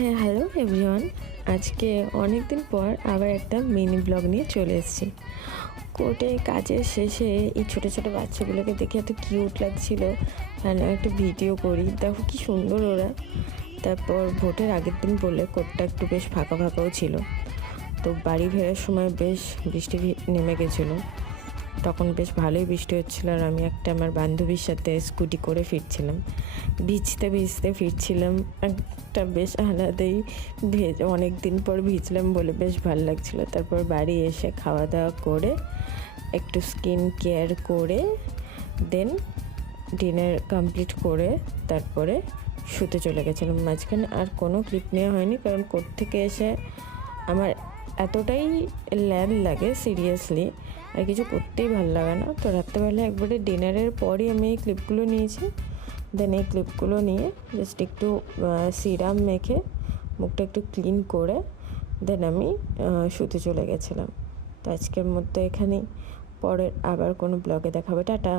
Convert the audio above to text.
হ্যাঁ, hello everyone. আজকে অনেক দিন পর আবার একটা মিনি ব্লগ নিয়ে চলে এসেছি। কোর্টে কাজের শেষে এই ছোটো ছোটো বাচ্চাগুলোকে দেখে এত কিউট লাগছিল, ভাবলাম একটু ভিডিও করি। দেখো কি সুন্দর ওরা। তারপর ভোটের আগের দিন বলে কোর্টটা একটু বেশ ফাঁকা ফাঁকাও ছিল। তো বাড়ি ফেরার সময় বেশ বৃষ্টি নেমে গেছিলো। তখন বেশ ভালোই বৃষ্টি হচ্ছিলো, আর আমি আমার বান্ধবীর সাথে স্কুটি করে ফিরছিলাম। ভিজতে ভিজতে ফিরছিলাম, একটা বেশ আলাদাই অনেক দিন পর ভিজলাম বলে বেশ ভালো লাগছিলো। তারপর বাড়ি এসে খাওয়া দাওয়া করে একটু স্কিন কেয়ার করে দেন ডিনার কমপ্লিট করে তারপরে শুতে চলে গেছিলাম। মাঝখানে আর কোনো ক্লিপ নেওয়া হয়নি, কারণ কোর্ট থেকে এসে আমার এতটাই ল্যাদ লাগে সিরিয়াসলি, আর কিছু করতেই ভালো লাগে না। তো রাত্রেবেলা একবারে ডিনারের পরই আমি এই ক্লিপগুলো নিয়েছি। দেন এই ক্লিপগুলো নিয়ে জাস্ট একটু সিরাম মেখে মুখটা একটু ক্লিন করে দেন আমি শুতে চলে গেছিলাম। তো আজকের মধ্যে এখানেই, পরের আবার কোনো ব্লগে দেখাবে। টাটা।